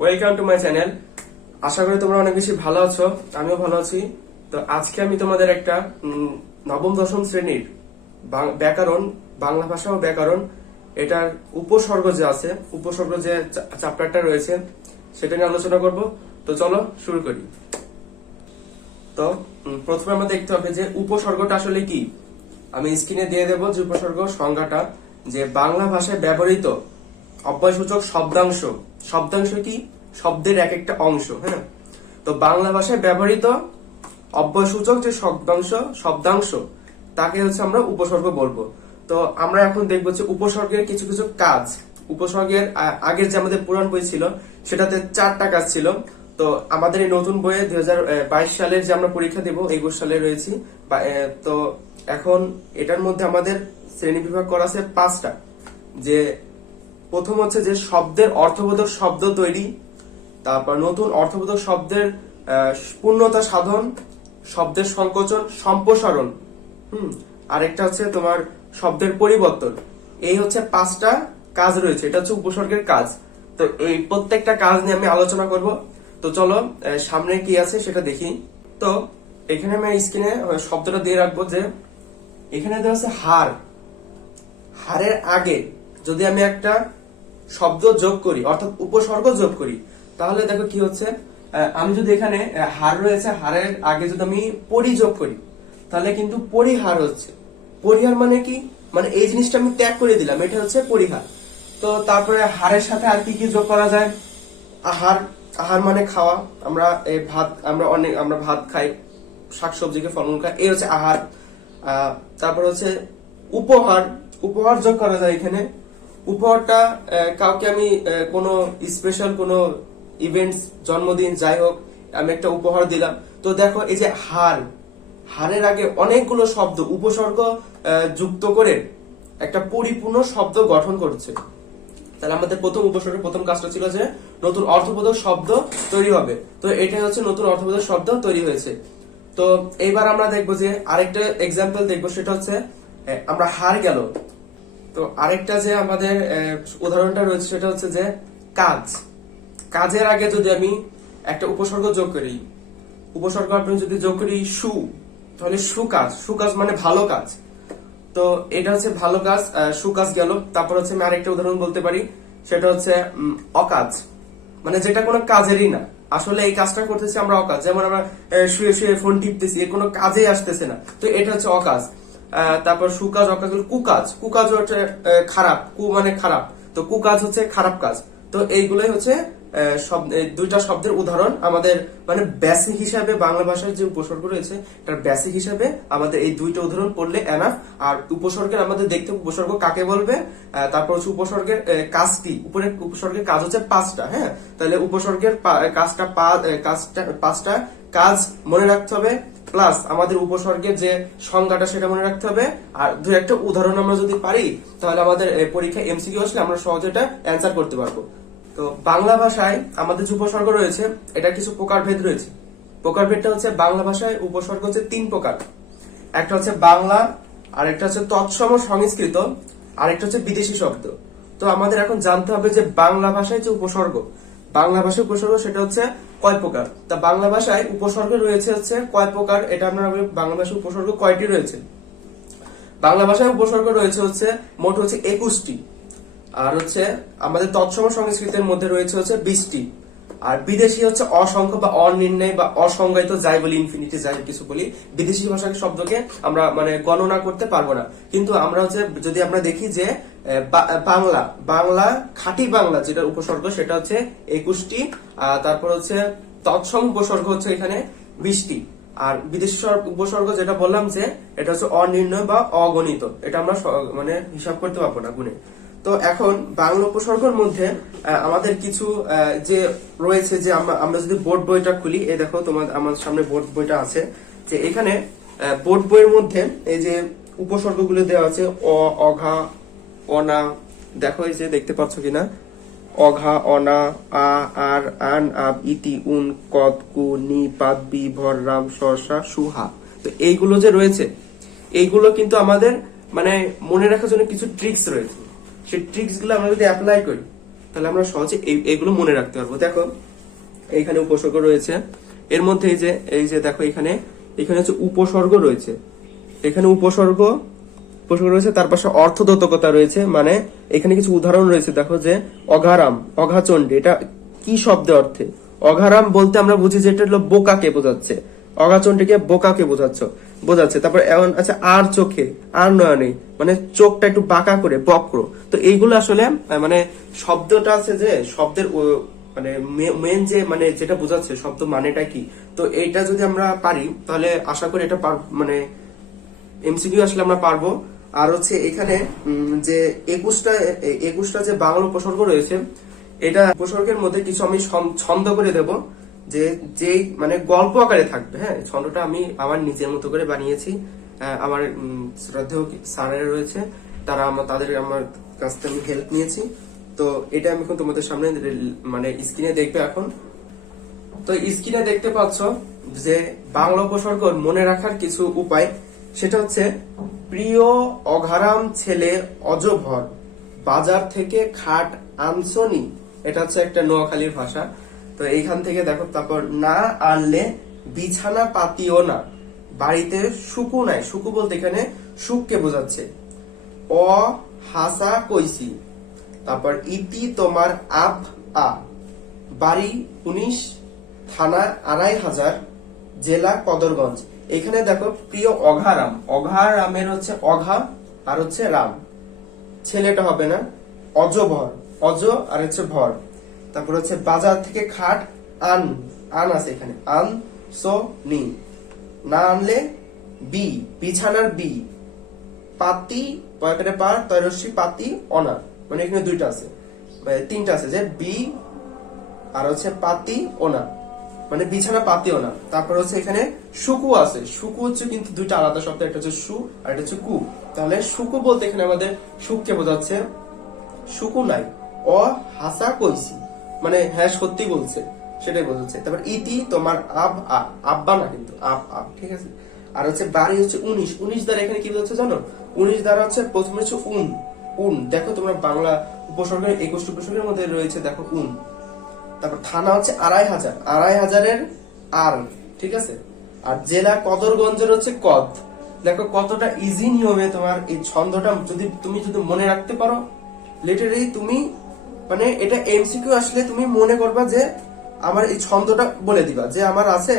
Welcome to my channel. আশা করি তোমরা অনেক বেশি ভালো আছো, আমিও ভালো আছি। তো আজকে আমি তোমাদের একটা নবম দশম শ্রেণীর ব্যাকরণ, বাংলা ভাষা ও ব্যাকরণ, এটার উপসর্গ যে আছে, উপসর্গ যে চ্যাপ্টারটা রয়েছে সেটা নিয়ে আলোচনা করব। তো চলো শুরু করি। তো প্রথমে আমরা দেখতে হবে যে উপসর্গটা আসলে কি। আমি স্ক্রিনে দিয়ে দেবো যে উপসর্গ সংজ্ঞাটা, যে বাংলা ভাষায় ব্যবহৃত অব্যয়সূচক শব্দাংশ। শব্দাংশ কি? শব্দের এক একটা অংশ, হ্যাঁ। তো বাংলা ভাষায় ব্যবহৃত অব্যয়সূচক যে শব্দাংশ তাকে হচ্ছে আমরা উপসর্গ বলবো। তো আমরা এখন দেখবো যে উপসর্গের কিছু কিছু কাজ। উপসর্গের আগের যে আমাদের পুরাণ বই ছিল সেটাতে 4টা কাজ ছিল। তো আমাদের এই নতুন বইয়ে 2022 সালের যে আমরা পরীক্ষা দেব 21 সালে রয়েছি। তো এখন এটার মধ্যে আমাদের শ্রেণী বিভাগ করা আছে 5টা। যে প্রথম হচ্ছে যে শব্দের অর্থবোধক শব্দ তৈরি, তারপর নতুন অর্থবোধক শব্দের পূর্ণতা সাধন, শব্দের সংকোচন, সম্প্রসারণ, আরেকটা হচ্ছে তোমার শব্দের পরিবর্তন। এই হচ্ছে 5টা কাজ রয়েছে, এটা হচ্ছে উপসর্গের কাজ। তো এই প্রত্যেকটা কাজ নিয়ে আমি আলোচনা করব। তো চলো সামনে কি আছে সেটা দেখি। তো এখানে আমি স্ক্রিনে শব্দটা দিয়ে রাখবো যে এখানে দেওয়া আছে হার। হারের আগে যদি আমি একটা শব্দ যোগ করি, অর্থাৎ উপসর্গ যোগ করি, তাহলে দেখো কি হচ্ছে। আমি যদি এখানে হার রয়েছে, হারের আগে যদি আমি পরি যোগ করি তাহলে কিন্তু পরিহার হচ্ছে। পরিহার মানে কি? মানে এই জিনিসটা আমি ত্যাগ করে দিলাম, এটা হচ্ছে পরিহার। তো তারপরে হারের সাথে আর কি কি যোগ করা যায়? আহার। আহার মানে খাওয়া। আমরা ভাত, আমরা ভাত খাই, শাকসবজিকে ফলমূল খাই, এই হচ্ছে আহার। তারপর হচ্ছে উপহার। উপহার যোগ করা যায় এখানে। উপহারটা কাউকে আমি কোনো স্পেশাল কোনো ইভেন্টস, জন্মদিন যাই হোক, আমি একটা উপহার দিলাম। তো দেখো এই যে হার, হারের আগে অনেকগুলো শব্দ উপসর্গ যুক্ত করে একটা পরিপূর্ণ শব্দ গঠন করছে। তাহলে আমাদের প্রথম উপসর্গের প্রথম কাজটা ছিল যে নতুন অর্থবোধক শব্দ তৈরি হবে। তো এটাই হচ্ছে নতুন অর্থবোধক শব্দ তৈরি হয়েছে। তো এইবার আমরা দেখবো যে আরেকটা এক্সাম্পল দেখবো, সেটা হচ্ছে আমরা হার গেল। তো আরেকটা যে আমাদের উদাহরণটা রয়েছে সেটা হচ্ছে যে কাজ। কাজের আগে যদি আমি একটা উপসর্গ যোগ করি, উপসর্গ আপনি যদি যোগ করি সু, তাহলে সুকাজ। সুকাজ মানে ভালো কাজ। তো এটা হচ্ছে ভালো কাজ, সুকাজ গেল। তারপর হচ্ছে আমি আরেকটা উদাহরণ বলতে পারি, সেটা হচ্ছে অকাজ, মানে যেটা কোনো কাজেরই না, আসলে এই কাজটা করতেছি আমরা অকাজ। যেমন আমরা শুয়ে শুয়ে ফোন টিপতেছি, এর কোনো কাজেই আসতেছে না, তো এটা হচ্ছে অকাজ। তারপর সুকাজ, অকাজ, কুকাজ। কুকাজ হচ্ছে খারাপ, কু মানে খারাপ, তো কুকাজ হচ্ছে খারাপ কাজ। তো এইগুলোই হচ্ছে দুইটা শব্দের উদাহরণ। আমাদের মানে বেসিক হিসাবে বাংলা ভাষার যে উপসর্গ রয়েছে তার বেসিক হিসাবে আমাদের এই দুইটা উদাহরণ পড়লে এনাফ। আর উপসর্গের আমাদের দেখতে উপসর্গ কাকে বলবে, তারপর হচ্ছে উপসর্গের কাজটি, উপরে উপসর্গের কাজ হচ্ছে 5টা, হ্যাঁ। তাহলে উপসর্গের কাজটা 5টা কাজ মনে রাখতে হবে, প্লাস আমাদের উপসর্গের যে সংজ্ঞাটা সেটা মনে রাখতে হবে। আর দু একটা উদাহরণ আমরা যদি পারি তাহলে আমাদের পরীক্ষায় এমসিকিউ আসলে আমরা সহজে এটা অ্যান্সার করতে পারবো। তো বাংলা ভাষায় আমাদের যে উপসর্গ রয়েছে এটা কিছু প্রকারভেদ রয়েছে। প্রকারভেদটা হচ্ছে বাংলা ভাষায় উপসর্গ হচ্ছে 3 প্রকার। একটা হচ্ছে বাংলা, আরেকটা হচ্ছে তৎসম সংস্কৃত, আরেকটা হচ্ছে বিদেশি শব্দ। তো আমাদের এখন জানতে হবে যে বাংলা ভাষায় যে উপসর্গ, বাংলা ভাষায় উপসর্গ সেটা হচ্ছে কয় প্রকার। তা বাংলা ভাষায় উপসর্গ রয়েছে হচ্ছে কয় প্রকার, এটা আমরা বাংলা ভাষায় উপসর্গ কয়টি রয়েছে। বাংলা ভাষায় উপসর্গ রয়েছে হচ্ছে মোট হচ্ছে 21টি। আর হচ্ছে আমাদের তৎসম সংস্কৃতের মধ্যে রয়েছে হচ্ছে 20টি। আর বিদেশি হচ্ছে অসংখ্য বা অনির্ণয় বা অসংজ্ঞায়িত, যাই বলি, ইনফিনিটি যাই কিছু বলি। বিদেশি ভাষার শব্দকে আমরা মানে গণনা করতে পারবো না। কিন্তু আমরা হচ্ছে যদি আমরা দেখি যে বাংলা খাঁটি বাংলা যেটা উপসর্গ সেটা হচ্ছে 21টি। তারপর হচ্ছে তৎসম উপসর্গ হচ্ছে এখানে 20টি। আর বিদেশি উপসর্গ যেটা বললাম যে এটা হচ্ছে অনির্ণয় বা অগণিত, এটা আমরা মানে হিসাব করতে পারবো না গুণে। তো এখন বাংলা উপসর্গের মধ্যে আমাদের কিছু যে রয়েছে, যে আমরা যদি বোর্ড বইটা খুলি, এই দেখো তোমার আমার সামনে বোর্ড বইটা আছে, যে এখানে বোর্ড বইয়ের মধ্যে এই যে উপসর্গগুলো দেওয়া আছে, অঘা, অনা, দেখো এই যে দেখতে পাচ্ছ কিনা, অঘা, অনা, আ, আর, আন, আব, ইতি, উন, কদ, কু, নি, পাদ, বি, ভর, রাম, সরসা, সুহা। তো এইগুলো যে রয়েছে এইগুলো কিন্তু আমাদের মানে মনে রাখার জন্য কিছু ট্রিক্স রয়েছে। সেই ট্রিক্স গুলো আমরা যদি অ্যাপ্লাই করি তাহলে আমরা সহজে এইগুলো মনে রাখতে পারবো। দেখো এইখানে উপসর্গ রয়েছে, এর মধ্যে এই যে দেখো এখানে হচ্ছে উপসর্গ রয়েছে, এখানে উপসর্গ রয়েছে, তার পাশে অর্থদোতকতা রয়েছে, মানে এখানে কিছু উদাহরণ রয়েছে। দেখো যে অঘারাম, অঘাচণ্ডী, এটা কি শব্দে অর্থে? অঘারাম বলতে আমরা বুঝি যে এটা হলো বোকাকে বোঝাচ্ছে, অঘাচণ্ডীকে বোকাকে বোঝাচ্ছে। তারপর এমন আছে আর চোখে, আর নয়নে, মানে চোখটা একটু বাঁকা করে, বক্র। তো এইগুলো আসলে মানে শব্দটা আছে যে শব্দের মানে মেন যে মানে যেটা বোঝাচ্ছে শব্দ মানেটা কি, তো এইটা যদি আমরা পারি তাহলে আশা করি এটা মানে এমসিকিউ আসলে আমরা পারবো। আর হচ্ছে এখানে যে 21টা যে বাংলা উপসর্গ রয়েছে, এটা উপসর্গের মধ্যে কিছু আমি ছন্দ করে দেব, যে মানে গল্প আকারে থাকবে। হ্যাঁ, ছন্দটা আমি আমার নিজের মতো করে বানিয়েছি, আমার শ্রদ্ধেয় স্যারেরা রয়েছে, তাদের আমার কাছ থেকে আমি হেল্প নিয়েছি। তো এটা আমি এখন তোমাদের সামনে মানে স্ক্রিনে দেখবে এখন। তো স্ক্রিনে দেখতে পাচ্ছ যে বাংলা উপসর্গ মনে রাখার কিছু উপায়, সেটা হচ্ছে প্রিয় অঘারাম ছেলে অজভর, বাজার থেকে খাট আনসনি, এটা হচ্ছে একটা নোয়াখালীর ভাষা। তো এইখান থেকে দেখো, তারপর না আনলে বিছানা পাতিও না, বাড়িতে সুকু নাই, সুকু বলতে এখানে সুখকে বোঝাচ্ছে। অ হাসা কইসি, তারপর ইতি তোমার আব আ, বাড়ি 19, থানা 2500, জেলা কদরগঞ্জ। এখানে দেখো প্রিয় অঘারাম, অঘারামের হচ্ছে অঘা আর হচ্ছে রাম, ছেলেটা হবে না, অজভর, অজ আর হচ্ছে ভর। তারপর হচ্ছে বাজার থেকে খাট আন আছে এখানে, আন সো নি, না আনলে বি, বিছানার বি, পাতি পয়কারে পার তৈরস্বী পাতি অনা, মানে এখানে দুইটা আছে, তিনটা আছে, যে বি আর হচ্ছে পাতি ওনা, মানে বিছানা পাতি ওনা। তারপর হচ্ছে এখানে সুকু আছে, সুকু হচ্ছে কিন্তু দুইটা আলাদা শব্দ, একটা হচ্ছে সু আর একটা হচ্ছে কু। তাহলে সুকু বলতে এখানে আমাদের সুখকে বোঝাচ্ছে, সুকু নাই। অ হাসা কইছি, মানে হ্যাঁ সত্যি বলছে, সেটাই বোঝাচ্ছে। তারপর ইতি তোমার আব আ, আব্বা না কিন্তু আব আব, ঠিক আছে। আর হচ্ছে বাড়ি হচ্ছে 19 দ্বারা এখানে কি বোঝাচ্ছে জানো? 19 দ্বারা হচ্ছে প্রথমে হচ্ছে উন, দেখো তোমরা বাংলা উপসর্গের 21 উপসর্গের মধ্যে রয়েছে, দেখো উন। তারপর থানা হচ্ছে 2500 আর, ঠিক আছে। আর জেলা কদরগঞ্জের হচ্ছে কদ। দেখো কতটা ইজি নিয়মে তোমার এই ছন্দটা তুমি যদি মনে রাখতে পারো, লিটারেলি তুমি মানে এটা এমসিকিউ আসলে তুমি মনে করবা যে আমার এই ছন্দটা বলে দিবা, যে আমার আছে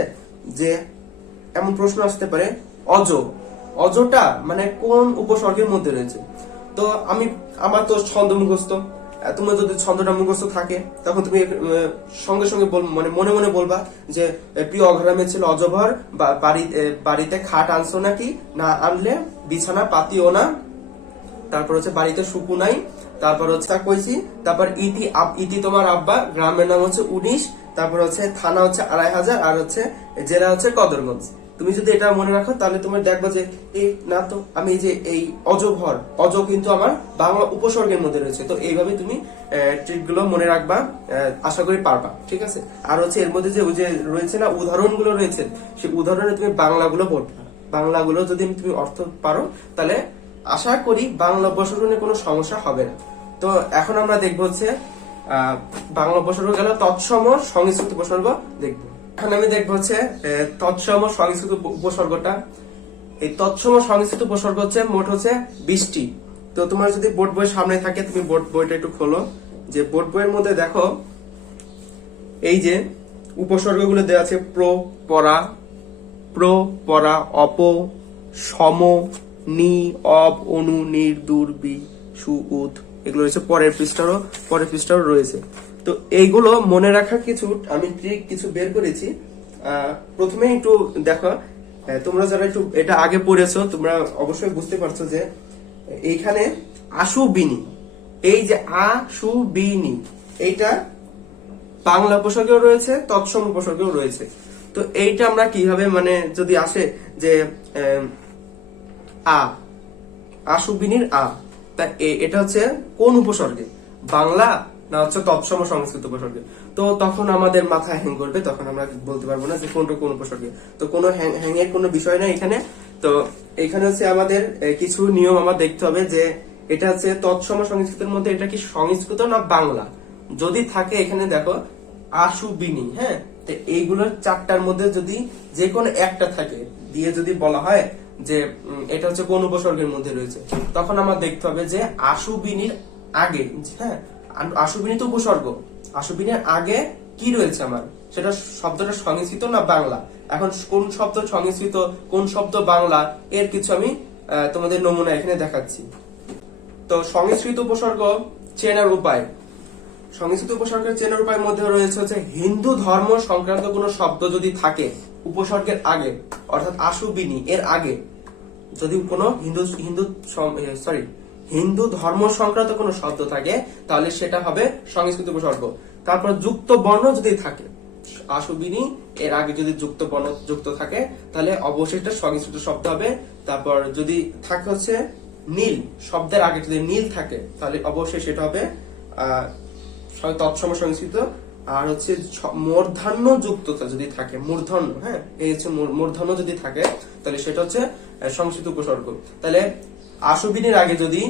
যে এমন প্রশ্ন আসতে পারে অজটা মানে কোন উপসর্গের মধ্যে রয়েছে। তো আমার তো ছন্দ মুখস্থ, তোমার যদি ছন্দটা মুখস্থ থাকে তখন তুমি সঙ্গে সঙ্গে মানে মনে মনে বলবা যে প্রিয় অঘরামের ছিল অজভর, বাড়িতে খাট আনছো নাকি, না আনলে বিছানা পাতিও না, তারপর হচ্ছে বাড়িতে সুকু নাই, তারপর হচ্ছে তা কইছি, তারপর ইতি তোমার আব্বা, গ্রামের নাম হচ্ছে 19, তারপর হচ্ছে থানা হচ্ছে 2500 আর হচ্ছে জেলা হচ্ছে কদরগঞ্জ। তুমি যদি এটা মনে রাখো তাহলে তুমি দেখবা যে এই না তো আমি যে এই অজভর, অজ কিন্তু আমার বাংলা উপসর্গের মধ্যে রয়েছে। তো এইভাবে তুমি ট্রিক গুলো মনে রাখবা, আশা করি পারবা, ঠিক আছে। আর হচ্ছে এর মধ্যে যে রয়েছে না উদাহরণ গুলো রয়েছে, সেই উদাহরণে তুমি বাংলাগুলো পড়বা, বাংলাগুলো যদি তুমি অর্থ পারো তাহলে আশা করি বাংলা উপসর্গ নিয়ে কোনো সমস্যা হবে না। তো এখন আমরা দেখবো হচ্ছে বাংলা উপসর্গ গেল, তৎসম সংস্কৃত উপসর্গ দেখবো। এখন আমি দেখবো হচ্ছে তৎসম সংস্কৃত উপসর্গটা। এই তৎসম সংস্কৃত উপসর্গ হচ্ছে মোট হচ্ছে 20টি। তো তোমার যদি বোর্ড বই সামনে থাকে তুমি বোর্ড বইটা একটু খোলো, যে বোর্ড বইয়ের মধ্যে দেখো এই যে উপসর্গগুলো দেওয়া আছে, প্র পরা, অপ, সম, নি, অব, অনু, নির, দূর, বি, সু, উদ, এগুলো রয়েছে। পরের পৃষ্ঠারও রয়েছে। তো এইগুলো মনে রাখার কিছু আমি ট্রিক কিছু বের করেছি। প্রথমে একটু দেখো, তোমরা যারা একটু এটা আগে পড়েছো তোমরা অবশ্যই বুঝতে পারছো যে এইখানে আশু বিনি, এই যে আশু বিনি, এইটা বাংলা উপসর্গেও রয়েছে, তৎসম উপসর্গেও রয়েছে। তো এইটা আমরা কিভাবে মানে যদি আসে যে আশুবিনীর তা এটা হচ্ছে কোন উপসর্গে, বাংলা না হচ্ছে তৎসম সংস্কৃত উপসর্গে? তো তখন আমাদের মাথায় হ্যাং করবে, তখন আমরা বলতে পারবো না যে কোনটা কোন উপসর্গে। তো কোনো হ্যাং এর কোনো বিষয় না এখানে। তো এখানে হচ্ছে আমাদের কিছু নিয়ম আমার দেখতে হবে, যে এটা হচ্ছে তৎসম সংস্কৃতের মধ্যে এটা কি সংস্কৃত না বাংলা। যদি থাকে এখানে দেখো আশুবিনী, হ্যাঁ, তো এইগুলোর চারটার মধ্যে যদি যে কোনো একটা থাকে দিয়ে যদি বলা হয় যে এটা হচ্ছে কোন উপসর্গের মধ্যে রয়েছে, তখন আমার দেখতে হবে যে আশুবিনীর আগে, হ্যাঁ, আশুবিনী তো উপসর্গ, আশুবিনীর আগে কি রয়েছে আমার, সেটা শব্দটা সংস্কৃত না বাংলা। এখন কোন শব্দ সংস্কৃত কোন শব্দ বাংলা এর কিছু আমি তোমাদের নমুনা এখানে দেখাচ্ছি। তো সংস্কৃত উপসর্গ চেনার উপায়, সংস্কৃত উপসর্গের চেনার উপায়ের মধ্যে রয়েছে হচ্ছে হিন্দু ধর্ম সংক্রান্ত কোনো শব্দ যদি থাকে উপসর্গের আগে, অর্থাৎ আশুবিনী এর আগে যদি কোনো হিন্দু ধর্ম সংক্রান্ত কোনো শব্দ থাকে তাহলে সেটা হবে সংস্কৃত উপসর্গ। তারপর যুক্ত বর্ণ যদি থাকে, আশুবিনী এর আগে যদি যুক্ত বর্ণ যুক্ত থাকে তাহলে অবশ্যই এটা সংস্কৃত শব্দ হবে। তারপর যদি থাকে হচ্ছে নীল, শব্দের আগে যদি নীল থাকে তাহলে অবশ্যই সেটা হবে তৎসম সংস্কৃত। আর হচ্ছে মূর্ধন্য যুক্ততা যদি থাকে, মূর্ধন্য, হ্যাঁ, এই হচ্ছে মূর্ধন্য যদি থাকে তাহলে সেটা হচ্ছে সংস্কৃত উপসর্গ। তাহলে আশুবিনীর আগে যদি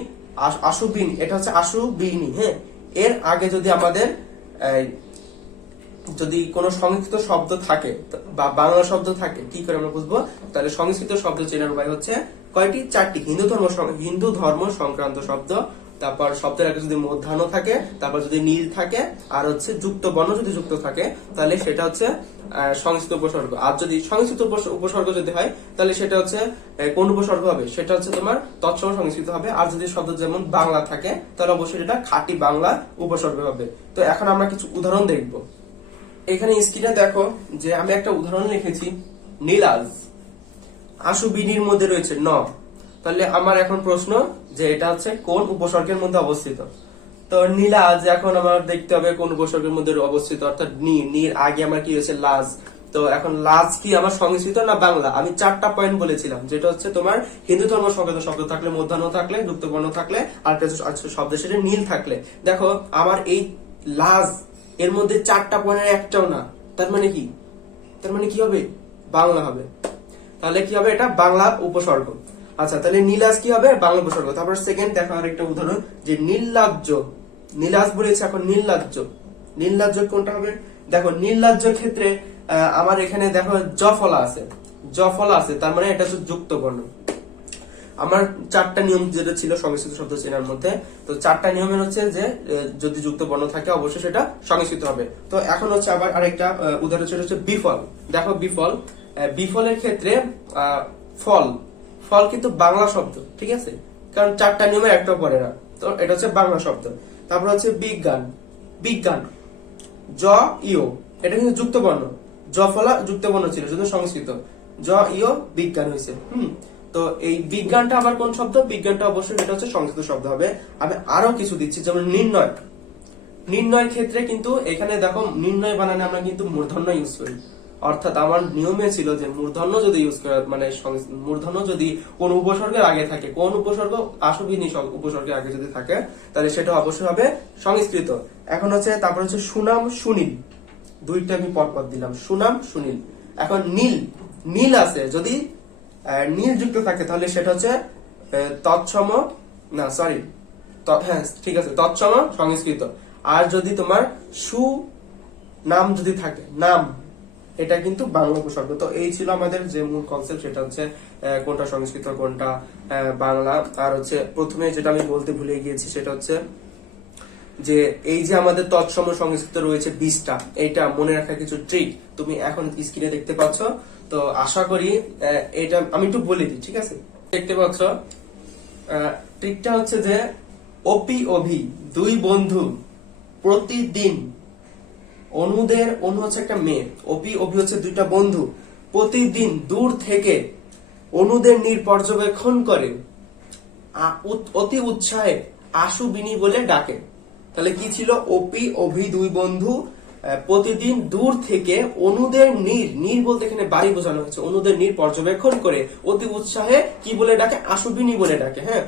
আশুবিনী, এটা হচ্ছে আশুবিনী, হ্যাঁ, এর আগে যদি আমাদের যদি কোনো সংস্কৃত শব্দ থাকে বা বাংলা শব্দ থাকে, কি করে আমরা বুঝবো? তাহলে সংস্কৃত শব্দ চেনার উপায় হচ্ছে কয়টি? চারটি। হিন্দু ধর্ম সংক্রান্ত শব্দ, তারপর শব্দের আগে যদি মূর্ধন্য থাকে, তারপর যদি নীল থাকে, আর হচ্ছে যুক্ত বর্ণ যদি যুক্ত থাকে তাহলে সেটা হচ্ছে সংস্কৃত উপসর্গ। আর যদি সংস্কৃত উপসর্গ যদি হয় তাহলে সেটা হচ্ছে কোন উপসর্গ হবে? সেটা হচ্ছে তোমার তৎসম সংস্কৃত হবে। আর যদি শব্দ যেমন বাংলা থাকে তাহলে অবশ্যই এটা খাঁটি বাংলা উপসর্গ হবে। তো এখন আমরা কিছু উদাহরণ দেখব। এখানে স্ক্রিনে দেখো যে আমি একটা উদাহরণ লিখেছি, নীলাজ, আশুবিনীর মধ্যে রয়েছে ন। তাহলে আমার এখন প্রশ্ন যে এটা হচ্ছে কোন উপসর্গের মধ্যে অবস্থিত? তো নীলাজ এখন আমার দেখতে হবে কোন উপসর্গের মধ্যে অবস্থিত, অর্থাৎ নীর আগে আমার কি হয়েছে? লাজ। তো এখন লাজ কি আমার সংস্কৃত না বাংলা? আমি চারটা পয়েন্ট বলেছিলাম, যেটা হচ্ছে তোমার হিন্দু ধর্ম সংক্রান্ত শব্দ থাকলে, মূর্ধন্য থাকলে, যুক্ত বর্ণ থাকলে, আর শব্দ সেটা নীল থাকলে। দেখো আমার এই লাজ এর মধ্যে চারটা পয়েন্টের একটাও না, তার মানে কি? তার মানে কি হবে? বাংলা হবে। তাহলে কি হবে? এটা বাংলা উপসর্গ। আচ্ছা, তাহলে নীলাজ কি হবে? বাংলা উপসর্গ। তারপর সেকেন্ড দেখো আরেকটা উদাহরণ, যে নীললাজ্জ, নীলাজ বলেছে, এখন নীললাজ্জ, নীললাজ্জ কোনটা হবে? দেখো নীললাজ্জের ক্ষেত্রে আমার এখানে দেখো জফলা আছে, জফলা আছে, তার মানে এটা হচ্ছে যুক্ত বর্ণ। আমার চারটা নিয়ম যেটা ছিল সংস্কৃত শব্দ চেনার মধ্যে, তো চারটা নিয়মের হচ্ছে যে যদি যুক্ত বর্ণ থাকে অবশ্যই সেটা সংস্কৃত হবে। তো এখন হচ্ছে আবার আরেকটা উদাহরণ, সেটা হচ্ছে বিফল। দেখো বিফল, বিফলের ক্ষেত্রে ফল, ফল কিন্তু বাংলা শব্দ, ঠিক আছে, কারণ চারটা নিয়মের একটাও পড়ে না, তো এটা হচ্ছে বাংলা শব্দ। তারপর হচ্ছে বিজ্ঞান, বিজ্ঞান, জ ইও, এটা কিন্তু যুক্ত বর্ণ, জ ফলা যুক্ত বর্ণ ছিল, শুধু সংস্কৃত, জ ইও বিজ্ঞান হয়েছে। তো এই বিজ্ঞানটা আবার কোন শব্দ? বিজ্ঞানটা অবশ্যই এটা হচ্ছে সংস্কৃত শব্দ হবে। আমি আরো কিছু দিচ্ছি, যেমন নির্ণয়, নির্ণয়ের ক্ষেত্রে কিন্তু এখানে দেখো নির্ণয় বানানে আমরা কিন্তু মূর্ধন্য ইউজ করি, অর্থাৎ আমার নিয়মে ছিল যে মূর্ধন্য যদি ইউজ করা, মানে মূর্ধন্য যদি কোন উপসর্গের আগে থাকে, কোন উপসর্গ? আশুবিনী উপসর্গের আগে যদি থাকে তাহলে সেটা অবশ্যই হবে সংস্কৃত। এখন হচ্ছে তারপর হচ্ছে সুনাম, সুনীল, দুইটা আমি পরপর দিলাম, সুনাম, সুনীল। এখন নীল, নীল আছে, যদি নীল যুক্ত থাকে তাহলে সেটা হচ্ছে তৎসম, না সরি, হ্যাঁ ঠিক আছে, তৎসম সংস্কৃত। আর যদি তোমার সু নাম যদি থাকে, নাম, এটা কিন্তু বাংলা উপসর্গ। তো এই ছিল আমাদের যে মূল কনসেপ্ট, সেটা হচ্ছে কোনটা সংস্কৃত কোনটা বাংলা। আর হচ্ছে প্রথমে যেটা আমি বলতে ভুলে গিয়েছি সেটা হচ্ছে যে এই যে আমাদের তৎসম সংস্কৃত রয়েছে 20টা, এইটা মনে রাখার কিছু ট্রিক তুমি এখন স্ক্রিনে দেখতে পাচ্ছ। তো আশা করি এটা আমি একটু বলে দিই, ঠিক আছে? দেখতে পাচ্ছ ট্রিকটা হচ্ছে যে অপি অভি, দুই বন্ধু প্রতিদিন, অনু হচ্ছে একটা মেয়ে, অপি অভি হচ্ছে দুইটা বন্ধু, প্রতিদিন দূর থেকে অনুদের পর্যবেক্ষণ করে অতি উৎসাহে আশুবিনী বলে ডাকে। তাহলে কি ছিল? অপি অভি দুই বন্ধু প্রতিদিন দূর থেকে অনুদের নীর বলতে এখানে বাড়ি বোঝানো হচ্ছে, অনুদের পর্যবেক্ষণ করে অতি উৎসাহে কি বলে ডাকে? আশুবিনী বলে ডাকে। হ্যাঁ,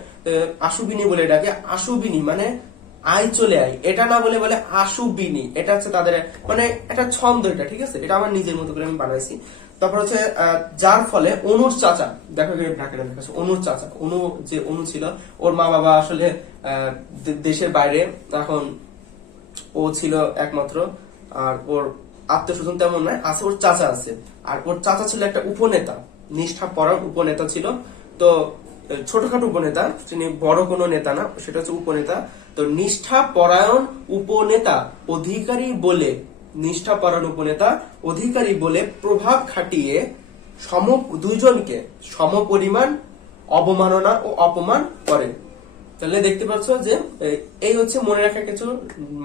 আশুবিনী বলে ডাকে। আশুবিনী মানে আই চলে আই, এটা না বলে বলে আশুবিনী, এটা হচ্ছে তাদের মানে এটা ছন্দ, এটা ঠিক আছে, এটা আমার নিজের মতো করে আমি বানাইছি। তারপর হচ্ছে যার ফলে অনুর চাচা, দেখো ব্র্যাকেটে লেখা আছে অনুর চাচা, অনু ছিল, ওর মা বাবা আসলে দেশের বাইরে, এখন ও ছিল একমাত্র, আর ওর আত্মীয় স্বজন তেমন নয়, আছে ওর চাচা আছে। আর ওর চাচা ছিল একটা উপনেতা, নিষ্ঠাপরায়ণ উপনেতা ছিল। তো ছোটখাটো উপনেতা, তিনি বড় কোনো নেতা না, সেটা হচ্ছে উপনেতা। তো নিষ্ঠাপরায়ণ উপনেতা অধিকারী বলে, নিষ্ঠাপরায়ণ উপনেতা অধিকারী বলে প্রভাব খাটিয়ে দুইজনকে সমপরিমাণ অবমাননা ও অপমান করে। তাহলে দেখতে পাচ্ছ যে এই হচ্ছে মনে রাখার কিছু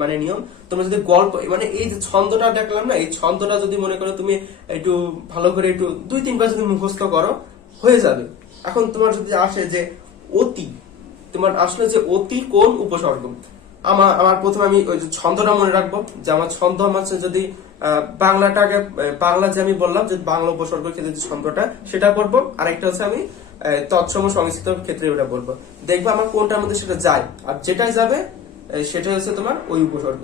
মানে নিয়ম। তোমরা যদি গল্প মানে এই যে ছন্দটা দেখলাম না, এই ছন্দটা যদি মনে করো তুমি একটু ভালো করে একটু 2-3 বার যদি মুখস্থ করো হয়ে যাবে। এখন তোমার যদি আসে যে অতি, তোমার আসলে যে অতি কোন উপসর্গ, আমার প্রথমে আমি ওই যে ছন্দটা মনে রাখবো, যে আমার ছন্দ আমার হচ্ছে যদি বাংলাটাকে, বাংলা যে আমি বললাম যে বাংলা উপসর্গের ক্ষেত্রে যে ছন্দটা সেটা পড়বো, আর একটা হচ্ছে আমি তৎসম সংস্কৃত ক্ষেত্রে ওটা বলবো। দেখবো আমার কোনটার মধ্যে সেটা যায়, আর যেটাই যাবে সেটা হচ্ছে তোমার ওই উপসর্গ।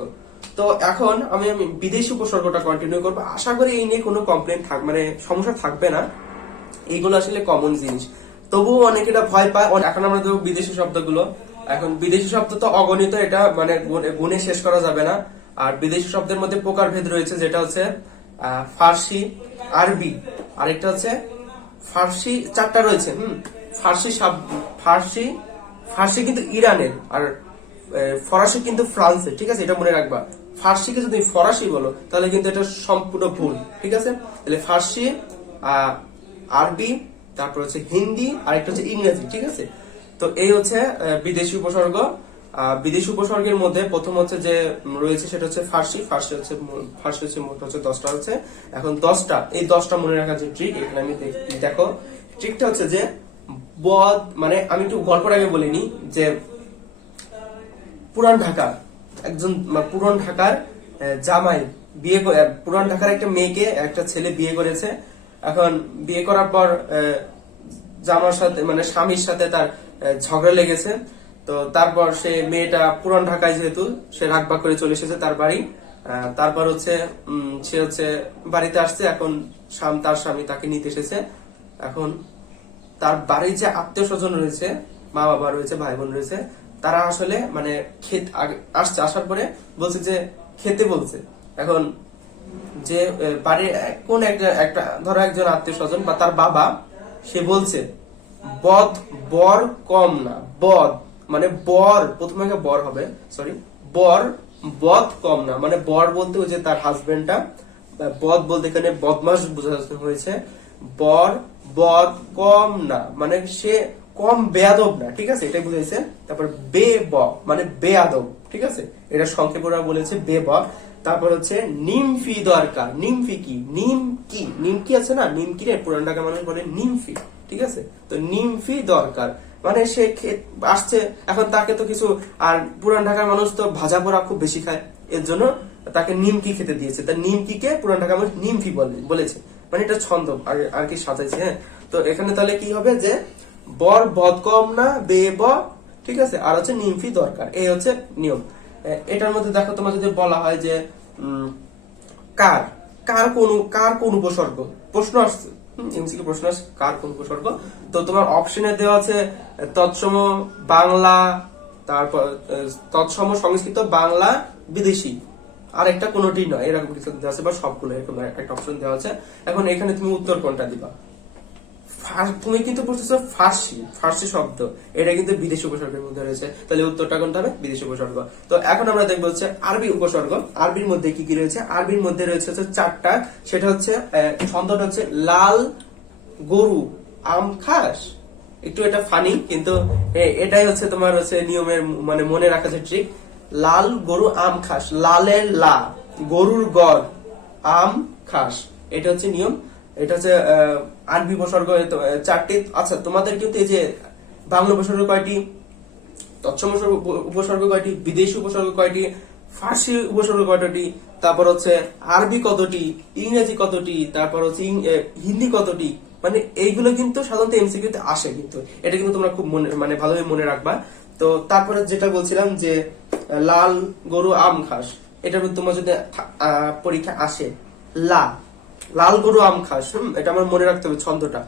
তো এখন আমি বিদেশি উপসর্গটা কন্টিনিউ করবো। আশা করি এই নিয়ে কোনো কমপ্লেন মানে সমস্যা থাকবে না, এইগুলো আসলে কমন জিনিস। তবুও অনেকেটা ভয় পায়। এখন আমরা দেখবো বিদেশি শব্দগুলো, এখন বিদেশি শব্দ তো অগণিত, এটা মানে গুণে শেষ করা যাবে না। আর বিদেশি শব্দের মধ্যে প্রকারভেদ রয়েছে, যেটা হচ্ছে ফার্সি, আরবি, আরেকটা হচ্ছে ফার্সি, 4টা রয়েছে। ফার্সি ফার্সি কিন্তু ইরানের, আর ফরাসি কিন্তু ফ্রান্সের, ঠিক আছে, এটা মনে রাখবা। ফার্সিকে যদি ফরাসি বলো তাহলে কিন্তু এটা সম্পূর্ণ ভুল, ঠিক আছে। তাহলে ফার্সি, আরবি, তারপর হচ্ছে হিন্দি, আর একটা হচ্ছে ইংরেজি, ঠিক আছে। তো এই হচ্ছে বিদেশি উপসর্গ। বিদেশি উপসর্গের মধ্যে প্রথম হচ্ছে যে রয়েছে সেটা হচ্ছে ফার্সি। ফার্সি হচ্ছে মোট হচ্ছে 10টা হচ্ছে। এখন 10টা, এই 10টা মনে রাখার যে ট্রিক, এখানে আমি দেখো ট্রিকটা হচ্ছে যে মানে আমি একটু গল্পটা আগে বলিনি, যে পুরান ঢাকার জামাই বিয়ে, পুরান ঢাকার একটা মেয়েকে একটা ছেলে বিয়ে করেছে। এখন বিয়ে করার পর জামার সাথে মানে স্বামীর সাথে তার ঝগড়া লেগেছে। তো তারপর সে মেয়েটা পুরান ঢাকায় যেহেতু, সে রাগবাগ করে চলে এসেছে তার বাড়ি। তারপর হচ্ছে সে হচ্ছে বাড়িতে আসছে, এখন তার স্বামী তাকে নিতে এসেছে। এখন তার বাড়ির যে আত্মীয় স্বজন রয়েছে, মা বাবা রয়েছে, ভাই বোন রয়েছে, তারা আসলে মানে আসার পরে বলছে যে খেতে বলছে। এখন যে বাড়ির কোন একটা ধরো একজন আত্মীয় স্বজন বা তার বাবা, সে বলছে বর কম না, মানে বর, প্রথমে বর হবে, সরি, বদ কম না, মানে বর বলতে ওই যে তার হাজবেন্ডটা, বদ বলতে এখানে বদমাস বোঝানো হয়েছে। বদ কম না মানে সে কম বেয়াদব না, ঠিক আছে, এটাই বুঝাইছে। তারপর মানে বেয়াদব, ঠিক আছে, এটা সংক্ষেপে ওরা বলেছে তারপর হচ্ছে নিমফি দরকার। নিমকি আছে না, নিমকি রে পুরান ঢাকা মানুষ বলে নিমফি, ঠিক আছে। তো নিমফি দরকার মানে সে আসছে, এখন তাকে তো কিছু, আর পুরান ঢাকার মানুষ তো ভাজা পোড়া খুব বেশি খায়, এর জন্য তাকে নিমকি খেতে দিয়েছে। তা নিমকিকে পুরান ঢাকার মানুষ নিমফি বলেছে, মানে এটা ছন্দ আর কি সাজাইছে। হ্যাঁ, তো এখানে তাহলে কি হবে যে বদ কম না, ঠিক আছে, আর হচ্ছে নিমফি দরকার, এই হচ্ছে নিয়ম। এটার মধ্যে দেখো তোমার যদি বলা হয় যে কার কোন উপসর্গ, প্রশ্ন আসছে, এমসিকিউ প্রশ্ন আসছে কার কোন উপসর্গ, তো তোমার অপশনে দেওয়া আছে তৎসম বাংলা, তারপর তৎসম সংস্কৃত, বাংলা, বিদেশি, আর একটা কোনোটি নয়, এরকম কিছু দেওয়া আছে, বা সবগুলো এরকম একটা অপশন দেওয়া আছে। এখন এখানে তুমি উত্তর কোনটা দিবা? তুমি কিন্তু পড়তেছো ফার্সি শব্দ, এটা কিন্তু বিদেশি উপসর্গের মধ্যে রয়েছে, তাহলে উত্তরটা কোনটা হবে? বিদেশি উপসর্গ। তো এখন আমরা দেখবো হচ্ছে আরবি উপসর্গ। আরবির মধ্যে কি কি রয়েছে? আরবির মধ্যে রয়েছে হচ্ছে 4টা, সেটা হচ্ছে ছন্দটা হচ্ছে লাল গরু আম খাস। একটু এটা ফানি, কিন্তু এটাই হচ্ছে তোমার হচ্ছে নিয়মের মানে মনে রাখা যে ট্রিক। লাল গরু আম খাস, লালের লা, গরুর গড়, আম খাস, এটা হচ্ছে নিয়ম। এটা হচ্ছে আরবি উপসর্গ 4টি। আচ্ছা, তোমাদের কিন্তু এই যে বাংলা উপসর্গ কয়টি, তৎসম উপসর্গ কয়টি, বিদেশি উপসর্গ কয়টি, ফার্সি উপসর্গ কয়টি, তারপর হচ্ছে আরবি কতটি, ইংরেজি কতটি, তারপর হচ্ছে হিন্দি কতটি, মানে এইগুলো কিন্তু সাধারণত এমসিকিউতে আসে, কিন্তু এটা কিন্তু তোমরা খুব মানে ভালোভাবে মনে রাখবা। তো তারপরে যেটা বলছিলাম যে লাল গরু আম খাস, এটার মধ্যে তোমার যদি পরীক্ষা আসে লাল গরু আম খাস, এটা আমার মনে রাখতে হবে ছন্দটা।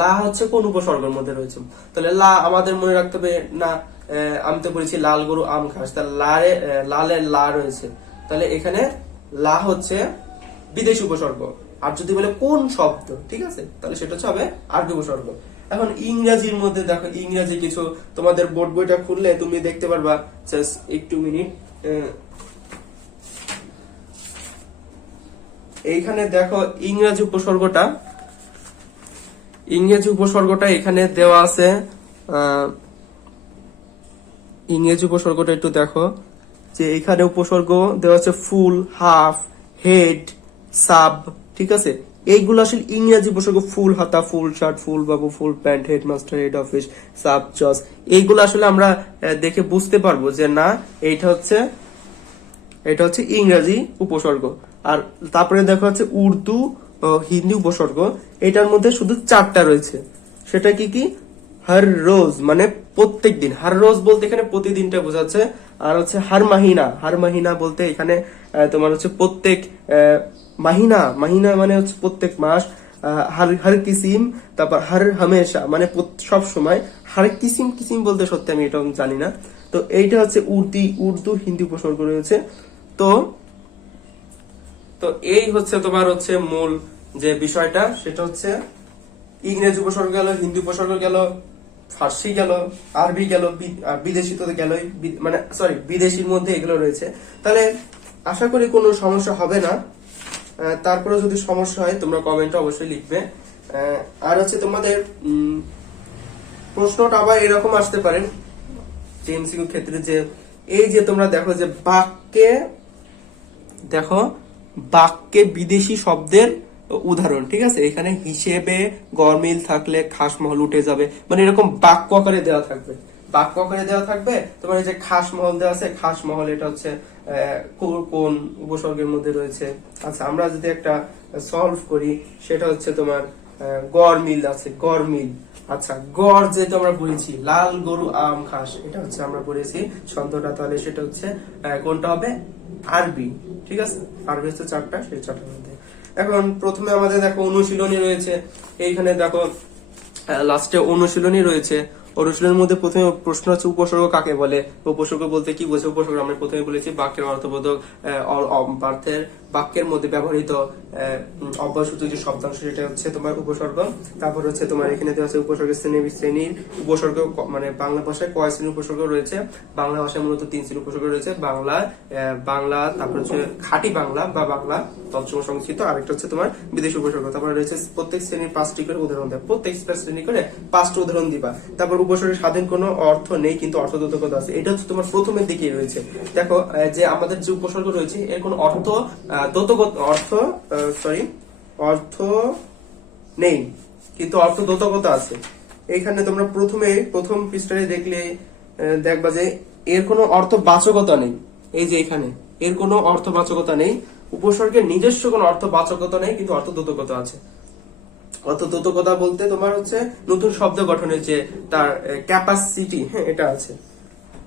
লা হচ্ছে কোন উপসর্গের মধ্যে রয়েছে? তাহলে লা আমাদের মনে রাখতে হবে না আমি তো বলেছি লাল গরু আম খাস, তাহলে লালের লা রয়েছে, তাহলে এখানে লা হচ্ছে বিদেশি উপসর্গ। আর যদি বলে কোন শব্দ, ঠিক আছে, তাহলে সেটা হচ্ছে হবে আরবি উপসর্গ। এখন ইংরেজির মধ্যে দেখো, ইংরেজি কিছু তোমাদের বোর্ড বইটা খুললে তুমি দেখতে পারবা। জাস্ট একটু মিনিট, এইখানে দেখো ইংরেজি উপসর্গটা, এখানে দেওয়া আছে। ইংরেজি উপসর্গটা একটু দেখো, যে এখানে উপসর্গ দেওয়া আছে ফুল, হাফ, হেড, সাব, ঠিক আছে। এইগুলো আসলে ইংরেজি উপসর্গ। ফুল হাতা, ফুল শার্ট, ফুল বাবু, full pant, head master, head office, sub জজ, এইগুলো আসলে আমরা দেখে বুঝতে পারবো যে না, এটা হচ্ছে ইংরেজি উপসর্গ। আর তারপরে দেখো হচ্ছে উর্দু হিন্দি উপসর্গ। এটার মধ্যে শুধু 4টা রয়েছে। সেটা কি কি? হর রোজ মানে প্রত্যেক দিন, হর রোজ বলতে এখানে প্রতিদিনটা বোঝাচ্ছে। আর হচ্ছে হর মাহিনা বলতে এখানে তোমার হচ্ছে প্রত্যেক মাহিনা মানে হচ্ছে প্রত্যেক মাস। হর কিসিম, তারপর হর হামেশা মানে সব সময়। হর কিসিম বলতে সত্যি আমি এটা জানি না। তো এইটা হচ্ছে উর্দু হিন্দি উপসর্গ রয়েছে। তো এই হচ্ছে তোমার হচ্ছে মূল যে বিষয়টা, সেটা হচ্ছে ইংরেজি উপসর্গ গেল, হিন্দি উপসর্গ গেল, ফার্সি গেল, আরবি গেল, বিদেশি তো গেল, মানে সরি বিদেশির মধ্যে এগুলো রয়েছে। তাহলে আশা করি কোনো সমস্যা হবে না। তারপরে যদি সমস্যা হয় তোমরা কমেন্টে অবশ্যই লিখবে। আর হচ্ছে তোমাদের প্রশ্নটা আবার এরকম আসতে পারে যে এমসিকিউ ক্ষেত্রে, যে এই যে তোমরা দেখো যে বাক্যে বিদেশি শব্দের উদাহরণ, ঠিক আছে। এখানে হিসেবে গরমিল থাকলে খাসমহল উঠে যাবে, মানে এরকম বাক্য আকারে দেওয়া থাকবে। তোমার এই যে খাসমহল দেওয়া আছে, খাসমহল এটা হচ্ছে কোন উপসর্গের মধ্যে রয়েছে। আচ্ছা, আমরা যদি একটা সলভ করি, সেটা হচ্ছে তোমার গরমিল আছে, গরমিল। আচ্ছা, গড় যেটা আমরা পড়েছি, লাল গরু আম খাস, এটা হচ্ছে আমরা পড়েছি ছন্দটা। তাহলে সেটা হচ্ছে কোনটা হবে? আরবি, ঠিক আছে। আরবি হচ্ছে 4টা, সেই 4টার মধ্যে। এখন প্রথমে আমাদের দেখো অনুশীলনী রয়েছে। এইখানে দেখো লাস্টে অনুশীলনী রয়েছে। অনুশীলনের মধ্যে প্রথমে প্রশ্ন হচ্ছে উপসর্গ কাকে বলে। উপসর্গ বলতে কি বোঝে? উপসর্গ আমরা প্রথমে বলেছি বাক্যের অর্থবোধক পার্থের, বাক্যের মধ্যে ব্যবহৃত অব্যয়সূচক যে শব্দাংশ, সেটা হচ্ছে তোমার উপসর্গ। তারপর হচ্ছে তোমার এখানে দেওয়া আছে উপসর্গের শ্রেণীর উপসর্গ, মানে বাংলা ভাষায় কয় শ্রেণীর উপসর্গ রয়েছে? বাংলা ভাষায় মূলত 3 শ্রেণীর উপসর্গ রয়েছে। বাংলা, তারপর হচ্ছে খাঁটি বাংলা বা বাংলা তৎসম সংস্কৃত, আরেকটা হচ্ছে তোমার বিদেশি উপসর্গ। তারপর রয়েছে প্রত্যেক শ্রেণীর 5টি করে উদাহরণ দেয়, প্রত্যেক শ্রেণী করে 5টা উদাহরণ দিবা। তারপর উপসর্গের স্বাধীন কোনো অর্থ নেই কিন্তু অর্থবোধকতা আছে, এটা হচ্ছে তোমার প্রথমের দিকে রয়েছে। দেখো যে আমাদের যে উপসর্গ রয়েছে এর কোনো অর্থ নেই কিন্তু অর্থবোধকতা আছে। এইখানে তোমরা প্রথম পৃষ্ঠায় দেখলে দেখবা যে এর কোনো অর্থবাচকতা নেই। এই যে এখানে এর কোনো অর্থবাচকতা নেই, উপসর্গের নিজস্ব কোনো অর্থবাচকতা নেই কিন্তু অর্থবোধকতা আছে। অর্থবোধকতা বলতে তোমার হচ্ছে নতুন শব্দ গঠনের যে তার ক্যাপাসিটি, হ্যাঁ, এটা আছে,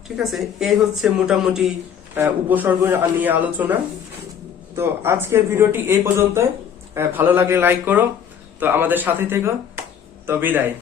ঠিক আছে। এই হচ্ছে মোটামুটি উপসর্গ নিয়ে আলোচনা। তো আজকের ভিডিওটি এই পর্যন্ত। ভালো লাগলে লাইক করো, তো আমাদের সাথে থেকো। তো বিদায়।